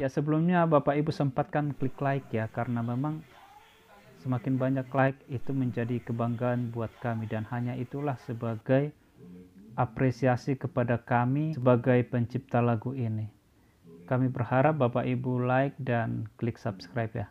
Ya sebelumnya Bapak Ibu sempatkan klik like ya, karena memang semakin banyak like itu menjadi kebanggaan buat kami, dan hanya itulah sebagai apresiasi kepada kami sebagai pencipta lagu ini. Kami berharap Bapak Ibu like dan klik subscribe ya.